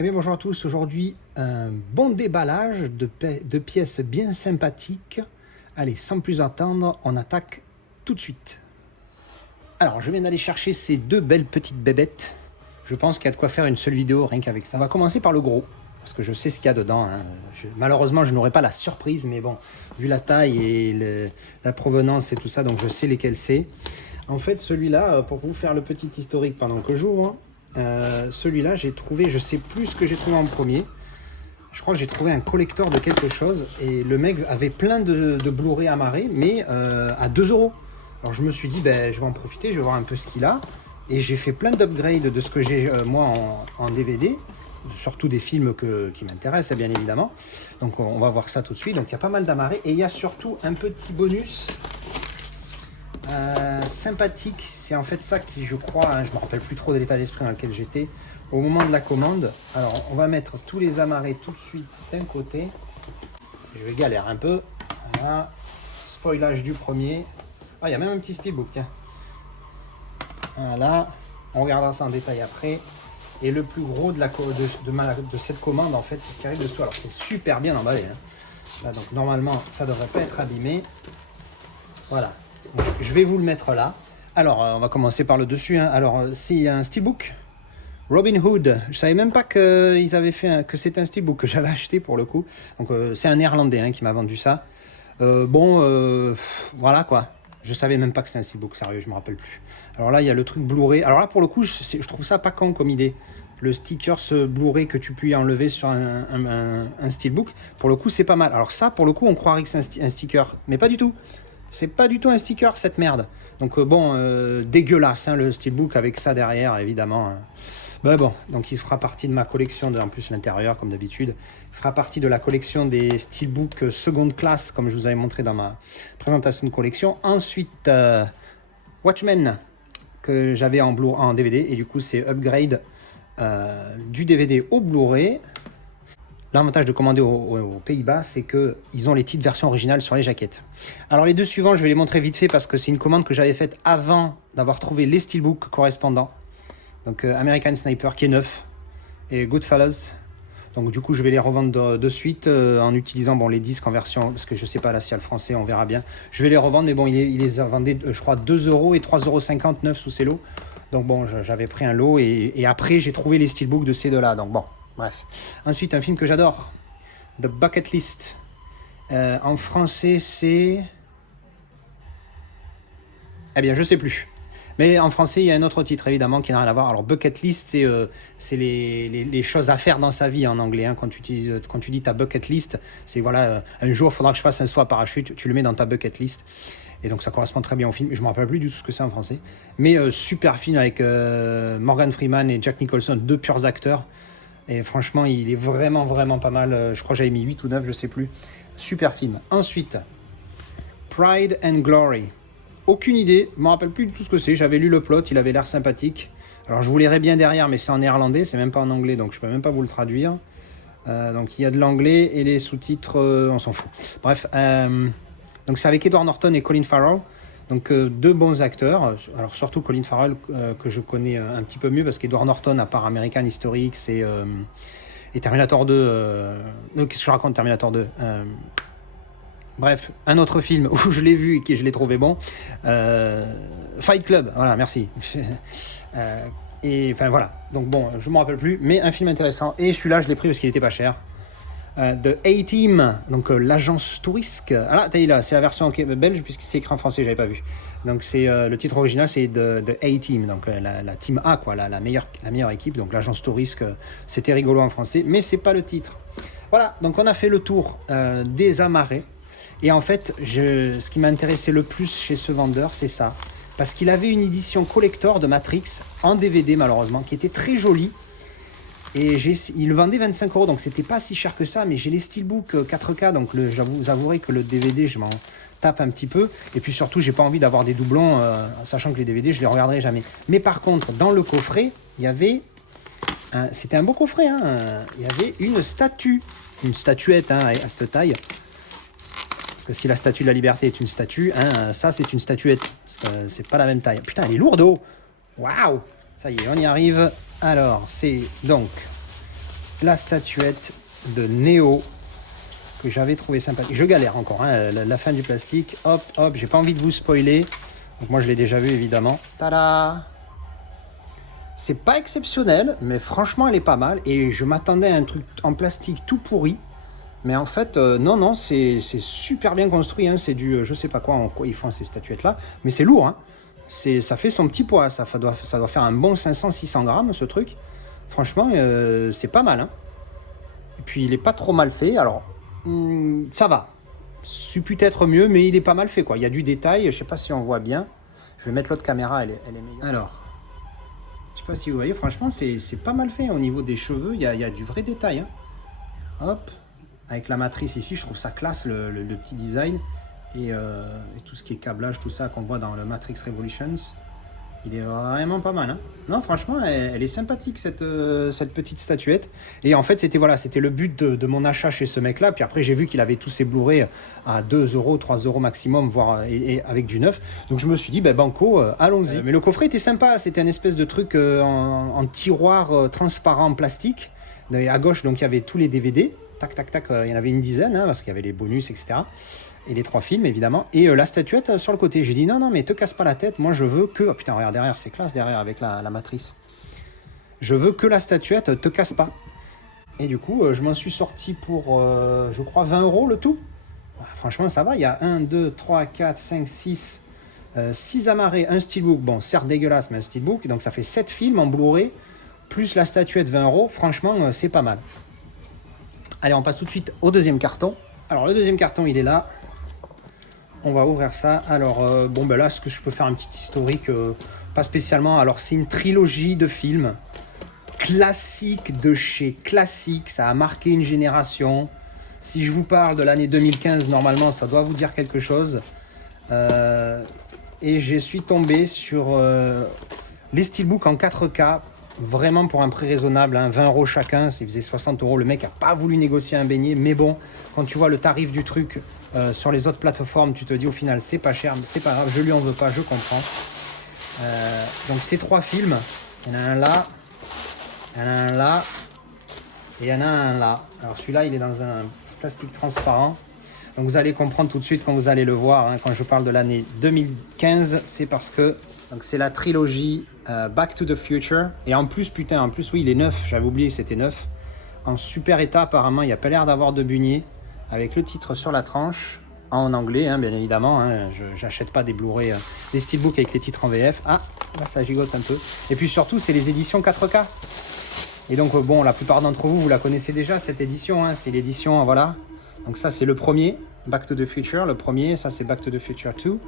Eh bien bonjour à tous, aujourd'hui un bon déballage de pièces bien sympathiques. Allez, sans plus attendre, on attaque tout de suite. Alors je viens d'aller chercher ces deux belles petites bébêtes. Je pense qu'il y a de quoi faire une seule vidéo rien qu'avec ça. On va commencer par le gros, parce que je sais ce qu'il y a dedans. Malheureusement je n'aurai pas la surprise, mais bon, vu la taille et la provenance et tout ça, donc je sais lesquels c'est. En fait celui-là, pour vous faire le petit historique pendant que j'ouvre, celui-là j'ai trouvé, je sais plus ce que j'ai trouvé en premier. Je crois que j'ai trouvé un collector de quelque chose et le mec avait plein de Blu-ray amarrés, mais à 2 euros. Alors je me suis dit, ben, je vais en profiter, je vais voir un peu ce qu'il a. Et j'ai fait plein d'upgrades de ce que j'ai moi en DVD, surtout des films qui m'intéressent bien évidemment. Donc on va voir ça tout de suite. Donc il y a pas mal d'amarrés et il y a surtout un petit bonus sympathique. C'est en fait ça qui, je crois, je me rappelle plus trop de l'état d'esprit dans lequel j'étais au moment de la commande. Alors on va mettre tous les amarrés tout de suite d'un côté. Je vais galérer un peu. Voilà. Spoilage du premier. Ah, il y a même un petit steelbook, tiens. Voilà. On regardera ça en détail après. Et le plus gros de cette commande, en fait, c'est ce qui arrive dessous. Alors c'est super bien emballé. Là, donc normalement, ça devrait pas être abîmé. Voilà. Je vais vous le mettre là. Alors, on va commencer par le dessus. Alors, c'est un steelbook Robin Hood. Je savais même pas qu'ils avaient fait que c'était un steelbook que j'avais acheté pour le coup. Donc, c'est un Néerlandais qui m'a vendu ça. Voilà quoi. Je savais même pas que c'était un steelbook, sérieux, je me rappelle plus. Alors là, il y a le truc Blu-ray. Alors là, pour le coup, je trouve ça pas con comme idée. Le sticker, ce Blu-ray que tu peux enlever sur un steelbook, pour le coup, c'est pas mal. Alors ça, pour le coup, on croirait que c'est un sticker, mais pas du tout. C'est pas du tout un sticker, cette merde. Donc dégueulasse, le steelbook avec ça derrière, évidemment. Ben bon, donc il fera partie de ma collection, en plus l'intérieur, comme d'habitude. Il fera partie de la collection des steelbooks seconde classe, comme je vous avais montré dans ma présentation de collection. Ensuite, Watchmen, que j'avais en DVD, et du coup c'est upgrade du DVD au Blu-ray. L'avantage de commander aux Pays-Bas, c'est qu'ils ont les petites versions originales sur les jaquettes. Alors les deux suivants, je vais les montrer vite fait parce que c'est une commande que j'avais faite avant d'avoir trouvé les steelbooks correspondants. Donc American Sniper qui est neuf et Goodfellas. Donc du coup, je vais les revendre de suite en utilisant les disques en version, parce que je sais pas là si y a le français, on verra bien. Je vais les revendre, mais bon, il les a vendés, je crois, 2 euros et 3,59 € sous ces lots. Donc bon, j'avais pris un lot et après j'ai trouvé les steelbooks de ces deux-là. Donc bon. Bref. Ensuite, un film que j'adore, The Bucket List. En français, c'est... Eh bien, je sais plus. Mais en français, il y a un autre titre, évidemment, qui n'a rien à voir. Alors, Bucket List, c'est les choses à faire dans sa vie en anglais. Quand tu dis ta bucket list, c'est voilà, un jour, il faudra que je fasse un saut à parachute. Tu le mets dans ta bucket list. Et donc, ça correspond très bien au film. Je ne me rappelle plus du tout ce que c'est en français. Mais super film avec Morgan Freeman et Jack Nicholson, deux purs acteurs. Et franchement, il est vraiment, vraiment pas mal. Je crois que j'avais mis 8 ou 9, je sais plus. Super film. Ensuite, Pride and Glory. Aucune idée, je ne me rappelle plus du tout ce que c'est. J'avais lu le plot, il avait l'air sympathique. Alors, je vous lirai bien derrière, mais c'est en néerlandais, c'est même pas en anglais, donc je peux même pas vous le traduire. Donc, il y a de l'anglais et les sous-titres, on s'en fout. Bref, donc c'est avec Edward Norton et Colin Farrell. Donc deux bons acteurs, alors surtout Colin Farrell que je connais un petit peu mieux parce qu'Edward Norton, à part American History X et Terminator 2, qu'est-ce que je raconte Terminator 2 bref, un autre film où je l'ai vu et que je l'ai trouvé bon, Fight Club, voilà, merci. Et enfin voilà, donc bon, je ne me rappelle plus, mais un film intéressant. Et celui-là, je l'ai pris parce qu'il était pas cher. The A-Team, donc l'agence touriste. Ah là, c'est la version belge puisque c'est écrit en français, j'avais pas vu. Donc c'est le titre original, c'est The A-Team, donc la team A, quoi, la meilleure équipe. Donc l'agence touriste, c'était rigolo en français, mais c'est pas le titre. Voilà, donc on a fait le tour des amarrés. Et en fait, ce qui m'a intéressé le plus chez ce vendeur, c'est ça, parce qu'il avait une édition collector de Matrix en DVD malheureusement, qui était très jolie. Et il le vendait 25 €, donc c'était pas si cher que ça, mais j'ai les steelbooks 4K, donc vous avouerez que le DVD, je m'en tape un petit peu. Et puis surtout, j'ai pas envie d'avoir des doublons, sachant que les DVD, je les regarderai jamais. Mais par contre, dans le coffret, il y avait... c'était un beau coffret, il y avait une statuette à cette taille. Parce que si la statue de la liberté est une statue, ça c'est une statuette. Parce que c'est pas la même taille. Putain, elle est lourde, oh. Waouh. Ça y est, on y arrive. Alors, c'est donc la statuette de Neo que j'avais trouvé sympathique. Je galère encore, hein, la fin du plastique. Hop, hop, j'ai pas envie de vous spoiler. Donc moi je l'ai déjà vu évidemment. Tada! C'est pas exceptionnel, mais franchement elle est pas mal. Et je m'attendais à un truc en plastique tout pourri. Mais en fait, non, c'est super bien construit. Hein. C'est du, je sais pas quoi, en quoi ils font ces statuettes-là. Mais c'est lourd. Hein. Ça fait son petit poids. Ça doit faire un bon 500-600 grammes, ce truc. Franchement, c'est pas mal. Hein. Et puis, il est pas trop mal fait. Alors, ça va. C'est peut-être mieux, mais il est pas mal fait, quoi. Il y a du détail. Je sais pas si on voit bien. Je vais mettre l'autre caméra, elle est meilleure. Alors, je sais pas si vous voyez. Franchement, c'est pas mal fait. Au niveau des cheveux, il y a du vrai détail. Hein. Hop. Avec la matrice ici, je trouve ça classe, le petit design. Et tout ce qui est câblage, tout ça qu'on voit dans le Matrix Revolutions. Il est vraiment pas mal. Hein. Non, franchement, elle est sympathique, cette petite statuette. Et en fait, c'était le but de mon achat chez ce mec-là. Puis après, j'ai vu qu'il avait tous ses Blu-ray à 2 €, 3 € maximum, voire et avec du neuf. Donc je me suis dit, banco, allons-y. Mais le coffret était sympa. C'était un espèce de truc en tiroir transparent en plastique. À gauche, donc il y avait tous les DVD. Tac, tac, tac, il y en avait une dizaine, hein, parce qu'il y avait les bonus, etc. Et les 3 films, évidemment. Et la statuette sur le côté. J'ai dit, non, mais te casse pas la tête. Moi, je veux que... Oh putain, regarde, derrière, c'est classe, derrière, avec la matrice. Je veux que la statuette te casse pas. Et du coup, je m'en suis sorti pour, je crois, 20 € le tout. Franchement, ça va. Il y a 1, 2, 3, 4, 5, 6... 6 amarrés, un steelbook. Bon, certes dégueulasse, mais un steelbook. Donc, ça fait 7 films en Blu-ray. Plus la statuette, 20 €. Franchement, c'est pas mal. Allez, on passe tout de suite au deuxième carton. Alors, le deuxième carton, il est là. On va ouvrir ça. Alors, là, est-ce que je peux faire un petit historique pas spécialement. Alors, c'est une trilogie de films. Classique de chez classique. Ça a marqué une génération. Si je vous parle de l'année 2015, normalement, ça doit vous dire quelque chose. Et je suis tombé sur les steelbooks en 4K. Vraiment pour un prix raisonnable, hein, 20 € chacun, ça faisait 60 €. Le mec n'a pas voulu négocier un beignet, mais bon, quand tu vois le tarif du truc sur les autres plateformes, tu te dis au final c'est pas cher, c'est pas grave, je lui en veux pas, je comprends. Donc ces 3 films, il y en a un là, il y en a un là, et il y en a un là. Alors celui-là, il est dans un plastique transparent. Donc vous allez comprendre tout de suite quand vous allez le voir, hein, quand je parle de l'année 2015, c'est parce que donc c'est la trilogie Back to the Future. Et en plus, oui, il est neuf. J'avais oublié, c'était neuf. En super état, apparemment. Il n'y a pas l'air d'avoir de bunier. Avec le titre sur la tranche. En anglais, hein, bien évidemment. Hein. Je n'achète pas des Blu-ray, des steelbooks avec les titres en VF. Ah, là, ça gigote un peu. Et puis surtout, c'est les éditions 4K. Et donc, la plupart d'entre vous, vous la connaissez déjà, cette édition. Hein. C'est l'édition, voilà. Donc ça, c'est le premier. Back to the Future, le premier. Ça, c'est Back to the Future 2.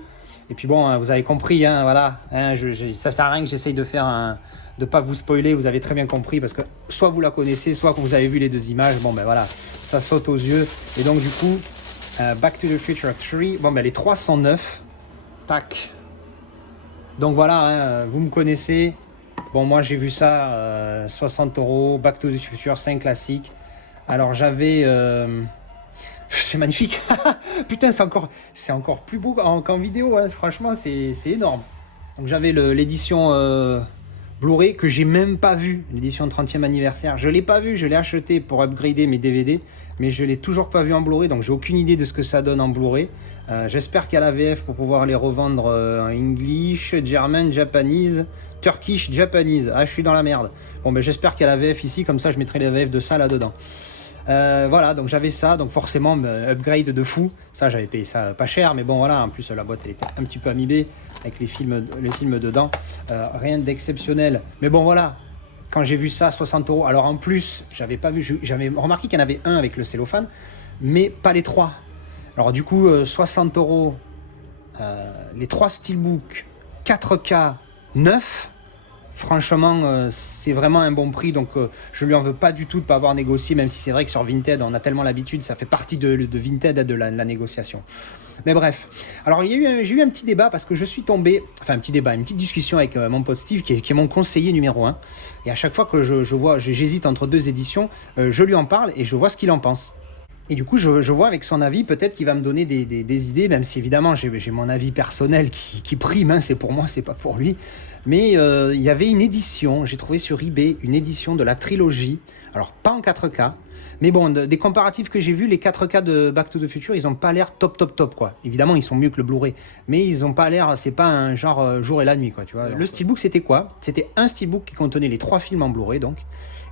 Et puis bon, vous avez compris, hein, voilà, hein, ça sert à rien que j'essaye de faire de pas vous spoiler, vous avez très bien compris, parce que soit vous la connaissez, soit quand vous avez vu les 2 images, voilà, ça saute aux yeux. Et donc du coup, Back to the Future 3, les 3 sont neufs, tac. Donc voilà, hein, vous me connaissez, bon moi j'ai vu ça, 60 €, Back to the Future, 5 classiques. Alors j'avais... c'est magnifique. Putain, c'est encore plus beau qu'en vidéo. Hein. Franchement, c'est énorme. Donc j'avais l'édition Blu-ray que j'ai même pas vue, l'édition 30e anniversaire. Je l'ai pas vue, je l'ai acheté pour upgrader mes DVD, mais je l'ai toujours pas vue en Blu-ray, donc j'ai aucune idée de ce que ça donne en Blu-ray. J'espère qu'il y a la VF pour pouvoir les revendre en English, German, Japanese, Turkish, Japanese. Ah, je suis dans la merde. Bon, j'espère qu'il y a la VF ici, comme ça je mettrai la VF de ça là-dedans. Voilà, donc j'avais ça, donc forcément upgrade de fou. Ça, j'avais payé ça pas cher, mais bon voilà, en plus la boîte elle était un petit peu amibée avec les films dedans, rien d'exceptionnel. Mais bon voilà, quand j'ai vu ça, 60 €. Alors en plus, j'avais remarqué qu'il y en avait un avec le cellophane, mais pas les 3. Alors du coup, 60 €, les 3 steelbooks 4K 9. Franchement, c'est vraiment un bon prix, donc je lui en veux pas du tout de ne pas avoir négocié, même si c'est vrai que sur Vinted, on a tellement l'habitude, ça fait partie de Vinted, de la négociation. Mais bref, alors j'ai eu un petit débat parce que je suis tombé, enfin un petit débat, une petite discussion avec mon pote Steve qui est mon conseiller numéro 1. Et à chaque fois que j'hésite entre 2 éditions, je lui en parle et je vois ce qu'il en pense. Et du coup, je vois avec son avis, peut-être qu'il va me donner des idées, même si évidemment j'ai mon avis personnel qui prime, hein, c'est pour moi, c'est pas pour lui. Mais il y avait une édition, j'ai trouvé sur eBay, une édition de la trilogie. Alors, pas en 4K, mais bon, des comparatifs que j'ai vus, les 4K de Back to the Future, ils n'ont pas l'air top, quoi. Évidemment, ils sont mieux que le Blu-ray, mais ils n'ont pas l'air, c'est pas un genre jour et la nuit, quoi, tu vois. Le Steelbook, c'était quoi? C'était un Steelbook qui contenait les 3 films en Blu-ray, donc.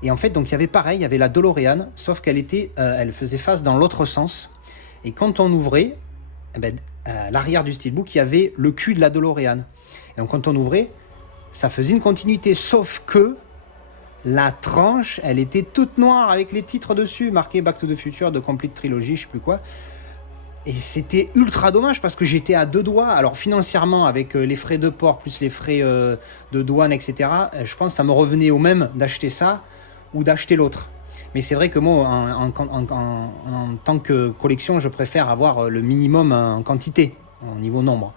Et en fait, donc, il y avait pareil, il y avait la DeLorean, sauf qu'elle elle faisait face dans l'autre sens. Et quand on ouvrait, à l'arrière du Steelbook, il y avait le cul de la DeLorean. Et donc, quand on ouvrait, ça faisait une continuité, sauf que la tranche, elle était toute noire avec les titres dessus, marqué Back to the Future, de Complete Trilogy, je sais plus quoi. Et c'était ultra dommage parce que j'étais à 2 doigts. Alors financièrement, avec les frais de port plus les frais de douane, etc., je pense que ça me revenait au même d'acheter ça ou d'acheter l'autre. Mais c'est vrai que moi, en tant que collection, je préfère avoir le minimum en quantité, au niveau nombre.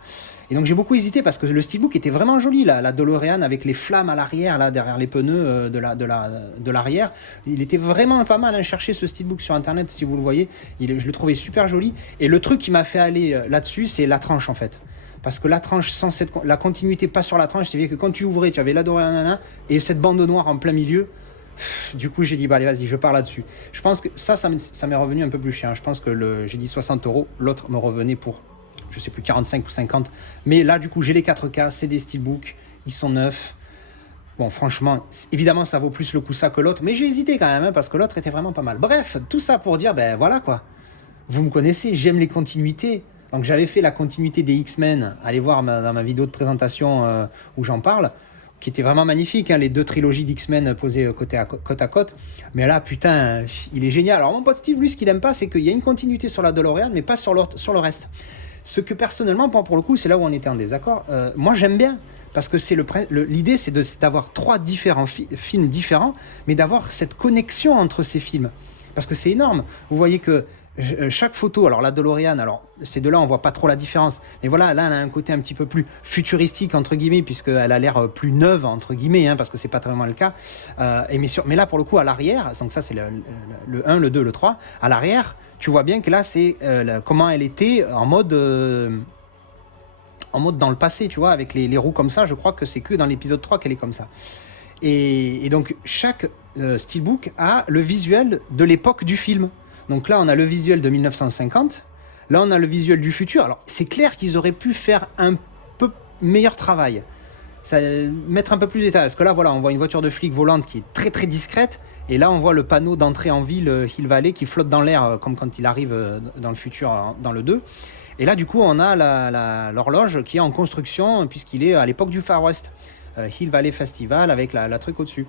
Et donc j'ai beaucoup hésité parce que le Steelbook était vraiment joli, la DeLorean avec les flammes à l'arrière, là derrière les pneus de l'arrière. Il était vraiment pas mal, hein. Chercher ce Steelbook sur internet si vous le voyez, je le trouvais super joli. Et le truc qui m'a fait aller là-dessus, c'est la tranche en fait. Parce que la tranche, sans la continuité pas sur la tranche, c'est-à-dire que quand tu ouvrais, tu avais la DeLorean et cette bande noire en plein milieu. Du coup, j'ai dit, bah allez, vas-y, je pars là-dessus. Je pense que ça m'est revenu un peu plus cher. Je pense que j'ai dit 60 €, l'autre me revenait pour, je sais plus, 45 ou 50. Mais là, du coup, j'ai les 4K, c'est des Steelbooks, ils sont neufs. Bon, franchement, évidemment, ça vaut plus le coup ça que l'autre, mais j'ai hésité quand même, hein, parce que l'autre était vraiment pas mal. Bref, tout ça pour dire, ben voilà quoi. Vous me connaissez, j'aime les continuités. Donc j'avais fait la continuité des X-Men, allez voir dans ma vidéo de présentation où j'en parle, qui était vraiment magnifique, hein, les 2 trilogies d'X-Men posées côte à côte. Mais là, putain, il est génial. Alors mon pote Steve, lui, ce qu'il aime pas, c'est qu'il y a une continuité sur la DeLorean, mais pas sur le reste. Ce que personnellement, pour le coup, c'est là où on était en désaccord, moi j'aime bien. Parce que l'idée, c'est d'avoir 3 différents films différents, mais d'avoir cette connexion entre ces films. Parce que c'est énorme. Vous voyez que chaque photo, alors la DeLorean, alors ces deux-là, on voit pas trop la différence. Mais voilà, là, elle a un côté un petit peu plus futuristique, entre guillemets, puisqu'elle a l'air plus neuve, entre guillemets, hein, parce que c'est pas vraiment le cas. Mais là, pour le coup, à l'arrière, donc ça, c'est le 1, le 2, le 3, à l'arrière, tu vois bien que là, c'est comment elle était en mode dans le passé, tu vois, avec les roues comme ça. Je crois que c'est que dans l'épisode 3 qu'elle est comme ça. Et donc, chaque Steelbook a le visuel de l'époque du film. Donc là, on a le visuel de 1950. Là, on a le visuel du futur. Alors, c'est clair qu'ils auraient pu faire un peu meilleur travail. Mettre un peu plus de détails. Parce que là, voilà, on voit une voiture de flic volante qui est très, très discrète. Et là, on voit le panneau d'entrée en ville Hill Valley qui flotte dans l'air, comme quand il arrive dans le futur, dans le 2. Et là, du coup, on a l'horloge qui est en construction, puisqu'il est à l'époque du Far West. Hill Valley Festival avec la truc au-dessus.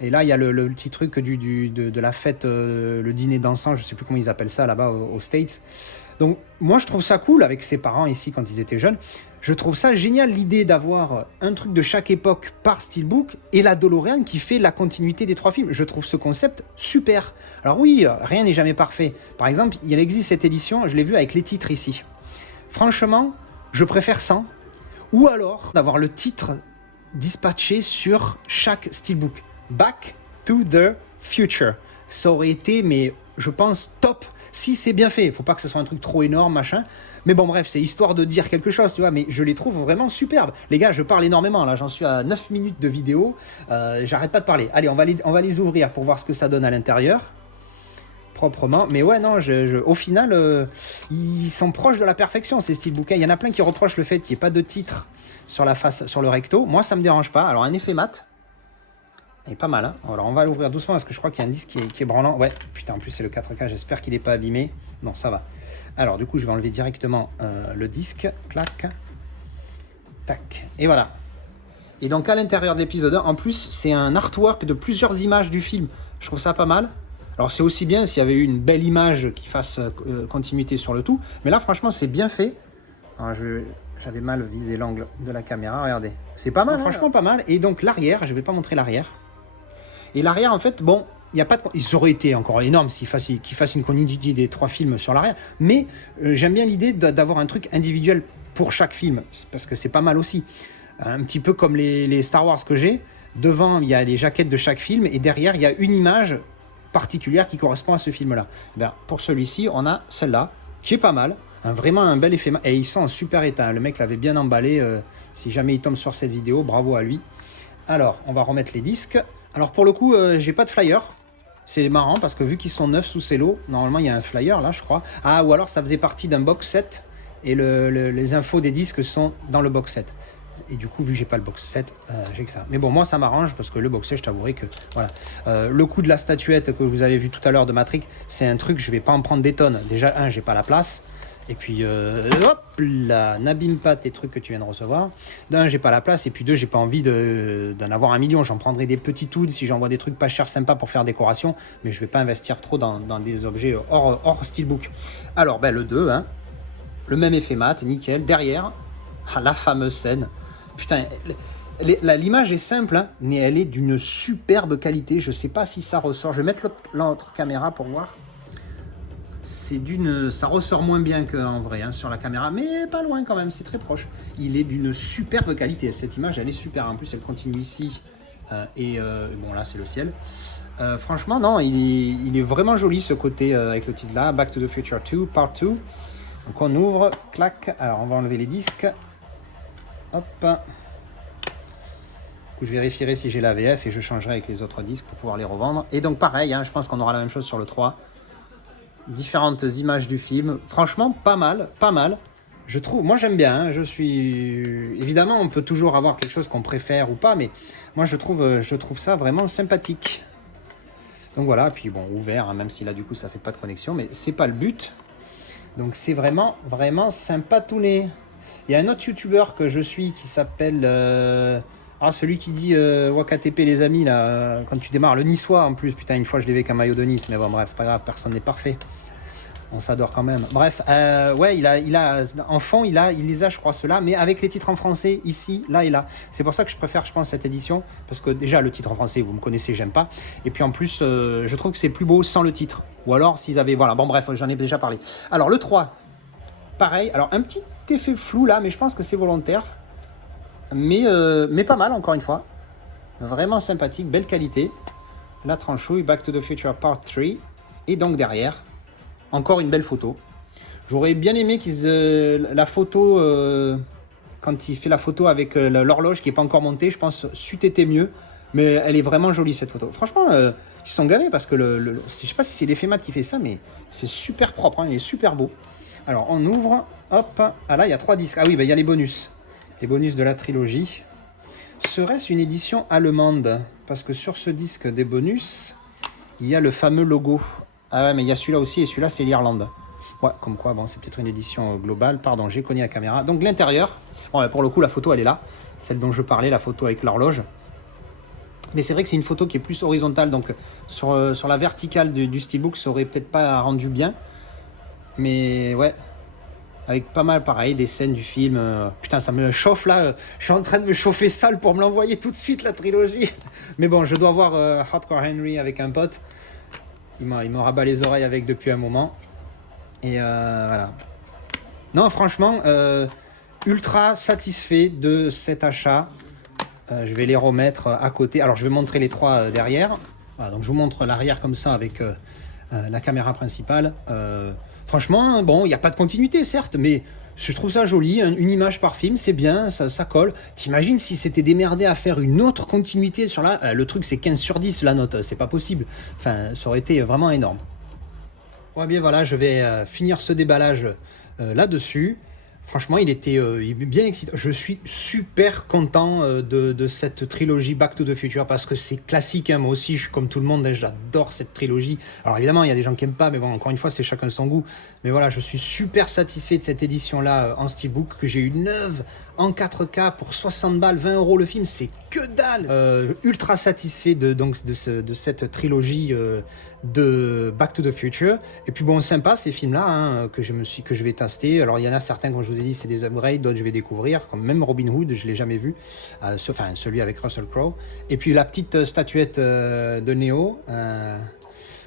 Et là, il y a le petit truc de la fête, le dîner dansant, je ne sais plus comment ils appellent ça là-bas aux States. Donc, moi, je trouve ça cool avec ses parents ici quand ils étaient jeunes. Je trouve ça génial l'idée d'avoir un truc de chaque époque par Steelbook et la DeLorean qui fait la continuité des 3 films. Je trouve ce concept super. Alors oui, rien n'est jamais parfait. Par exemple, il existe cette édition, je l'ai vu avec les titres ici. Franchement, je préfère 100. Ou alors d'avoir le titre dispatché sur chaque Steelbook. Back to the Future. Ça aurait été, mais je pense, top si c'est bien fait. Il ne faut pas que ce soit un truc trop énorme, machin. Mais bon, bref, c'est histoire de dire quelque chose, tu vois. Mais je les trouve vraiment superbes. Les gars, je parle énormément, là. J'en suis à 9 minutes de vidéo. J'arrête pas de parler. Allez, on va les ouvrir pour voir ce que ça donne à l'intérieur. Proprement. Mais ouais, non, au final, ils sont proches de la perfection, ces steelbooks. Il y en a plein qui reprochent le fait qu'il n'y ait pas de titre sur la face, sur le recto. Moi, ça me dérange pas. Alors, un effet mat. Il est pas mal, hein. Alors on va l'ouvrir doucement parce que je crois qu'il y a un disque qui est branlant. Ouais, putain, en plus c'est le 4K, j'espère qu'il n'est pas abîmé. Non, ça va. Alors du coup, je vais enlever directement le disque. Clac. Tac. Et voilà. Et donc à l'intérieur de l'épisode 1, en plus, c'est un artwork de plusieurs images du film. Je trouve ça pas mal. Alors c'est aussi bien s'il y avait eu une belle image qui fasse continuité sur le tout. Mais là, franchement, c'est bien fait. Alors, j'avais mal visé l'angle de la caméra, regardez. C'est pas mal, franchement pas mal. Et donc l'arrière, je vais pas montrer l'arrière. Et l'arrière, en fait, bon, il n'y a pas de... Il aurait été encore énorme qu'ils fassent une continuité des 3 films sur l'arrière, mais j'aime bien l'idée d'avoir un truc individuel pour chaque film, parce que c'est pas mal aussi. Un petit peu comme les Star Wars que j'ai, devant, il y a les jaquettes de chaque film, et derrière, il y a une image particulière qui correspond à ce film-là. Bien, pour celui-ci, on a celle-là, qui est pas mal, vraiment un bel effet... Et ils sont en super état, le mec l'avait bien emballé, Si jamais il tombe sur cette vidéo, bravo à lui. Alors, on va remettre les disques. Alors pour le coup, j'ai pas de flyer. C'est marrant parce que vu qu'ils sont neufs sous cello, normalement il y a un flyer là, je crois. Ah, ou alors ça faisait partie d'un box set et les infos des disques sont dans le box set. Et du coup, vu que j'ai pas le box set, j'ai que ça. Mais bon, moi ça m'arrange parce que le box set, je t'avouerai que voilà. Le coup de la statuette que vous avez vu tout à l'heure de Matrix, c'est un truc, je vais pas en prendre des tonnes. Déjà, j'ai pas la place. Et puis, hop là, n'abîme pas tes trucs que tu viens de recevoir. D'un, j'ai pas la place. Et puis deux, j'ai pas envie d'en avoir 1 million. J'en prendrai des petits tools si j'envoie des trucs pas chers, sympas pour faire décoration. Mais je vais pas investir trop dans des objets hors steelbook. Alors, le 2, hein, le même effet mat, nickel. Derrière, la fameuse scène. Putain, l'image est simple, hein, mais elle est d'une superbe qualité. Je sais pas si ça ressort. Je vais mettre l'autre caméra pour voir. Ça ressort moins bien qu'en vrai hein, sur la caméra, mais pas loin quand même, c'est très proche. Il est d'une superbe qualité, cette image elle est super, en plus elle continue ici, bon là c'est le ciel. Franchement non, il est vraiment joli ce côté avec le titre là, Back to the Future 2, Part 2. Donc on ouvre, clac, alors on va enlever les disques. Hop. Je vérifierai si j'ai la VF et je changerai avec les autres disques pour pouvoir les revendre. Et donc pareil, hein, je pense qu'on aura la même chose sur le 3. Différentes images du film, franchement pas mal, je trouve, moi j'aime bien, hein, évidemment on peut toujours avoir quelque chose qu'on préfère ou pas, mais moi je trouve ça vraiment sympathique. Donc voilà, puis bon, ouvert, hein, même si là du coup ça fait pas de connexion, mais c'est pas le but. Donc c'est vraiment sympa tous les... Il y a un autre youtubeur que je suis qui s'appelle... celui qui dit WakaTP les amis, là, quand tu démarres, le niçois en plus, putain, une fois je l'ai vu avec un maillot de Nice, mais bon, bref, c'est pas grave, personne n'est parfait. On s'adore quand même. Bref, ouais, il a en fond, il les a, je crois, ceux-là, mais avec les titres en français, ici, là et là. C'est pour ça que je préfère, je pense, cette édition, parce que déjà, le titre en français, vous me connaissez, j'aime pas. Et puis en plus, je trouve que c'est plus beau sans le titre. Ou alors, s'ils avaient... Voilà, bon, bref, j'en ai déjà parlé. Alors, le 3, pareil. Alors, un petit effet flou, là, mais je pense que c'est volontaire. Mais pas mal, encore une fois. Vraiment sympathique, belle qualité. La tranchouille, Back to the Future Part 3. Et donc, derrière... Encore une belle photo. J'aurais bien aimé la photo, quand il fait la photo avec l'horloge qui n'est pas encore montée, je pense c'eût été mieux. Mais elle est vraiment jolie cette photo. Franchement, ils se sont gavés parce que je sais pas si c'est l'effet mat qui fait ça, mais c'est super propre, hein, il est super beau. Alors on ouvre, hop, ah là il y a 3 disques. Ah oui, il y a les bonus. Les bonus de la trilogie. Serait-ce une édition allemande? Parce que sur ce disque des bonus, il y a le fameux logo. Ah ouais, mais il y a celui-là aussi, et celui-là, c'est l'Irlande. Ouais, comme quoi, bon, c'est peut-être une édition globale. Pardon, j'ai cogné la caméra. Donc, l'intérieur, bon, pour le coup, la photo, elle est là. Celle dont je parlais, la photo avec l'horloge. Mais c'est vrai que c'est une photo qui est plus horizontale. Donc, sur la verticale du steelbook, ça aurait peut-être pas rendu bien. Mais, ouais. Avec pas mal, pareil, des scènes du film. Putain, ça me chauffe, là. Je suis en train de me chauffer sale pour me l'envoyer tout de suite, la trilogie. Mais bon, je dois voir Hardcore Henry avec un pote. Il me rabat les oreilles avec depuis un moment. Et voilà. Non, franchement, ultra satisfait de cet achat. Je vais les remettre à côté. Alors, je vais montrer les 3 derrière. Voilà, donc, je vous montre l'arrière comme ça avec la caméra principale. Franchement, bon, il n'y a pas de continuité, certes, mais je trouve ça joli. Une image par film, c'est bien, ça colle. T'imagines si c'était démerdé à faire une autre continuité sur là, le truc c'est 15 sur 10 la note, c'est pas possible. Enfin, ça aurait été vraiment énorme. Ouais, bien voilà, je vais finir ce déballage là-dessus. Franchement, il est bien excitant. Je suis super content de cette trilogie Back to the Future parce que c'est classique. Hein. Moi aussi, je suis comme tout le monde, hein, j'adore cette trilogie. Alors évidemment, il y a des gens qui n'aiment pas, mais bon, encore une fois, c'est chacun son goût. Mais voilà, je suis super satisfait de cette édition-là en steelbook que j'ai eu neuve en 4K pour 60 balles, 20 € le film, c'est que dalle. Ultra satisfait de cette trilogie de Back to the Future. Et puis bon, sympa ces films-là hein, que je vais tester. Alors il y en a certains, comme je vous ai dit, c'est des upgrades, d'autres je vais découvrir, comme même Robin Hood, je l'ai jamais vu, enfin celui avec Russell Crowe. Et puis la petite statuette de Neo,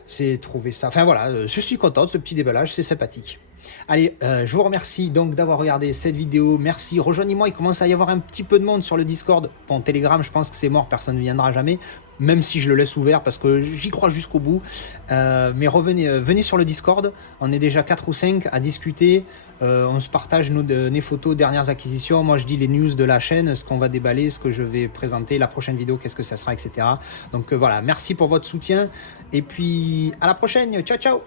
j'ai trouvé ça. Enfin voilà, je suis content de ce petit déballage, c'est sympathique. Allez, je vous remercie donc d'avoir regardé cette vidéo. Merci, rejoignez-moi, il commence à y avoir un petit peu de monde sur le Discord. Bon, Telegram, je pense que c'est mort, personne ne viendra jamais. même si je le laisse ouvert parce que j'y crois jusqu'au bout. Mais venez sur le Discord, on est déjà 4 ou 5 à discuter, on se partage nos photos, dernières acquisitions, moi je dis les news de la chaîne, ce qu'on va déballer, ce que je vais présenter, la prochaine vidéo, qu'est-ce que ça sera, etc. Donc voilà, merci pour votre soutien, et puis à la prochaine, ciao ciao.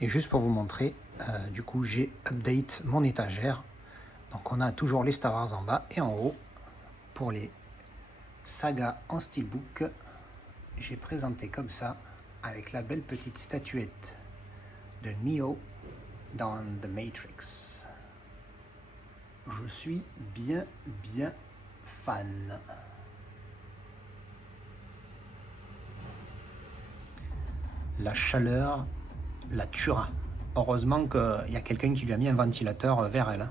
Et juste pour vous montrer, du coup j'ai update mon étagère. Donc on a toujours les Star Wars en bas et en haut. Pour les sagas en steelbook, j'ai présenté comme ça, avec la belle petite statuette de Neo dans The Matrix. Je suis bien fan. La chaleur la tuera. Heureusement qu'il y a quelqu'un qui lui a mis un ventilateur vers elle.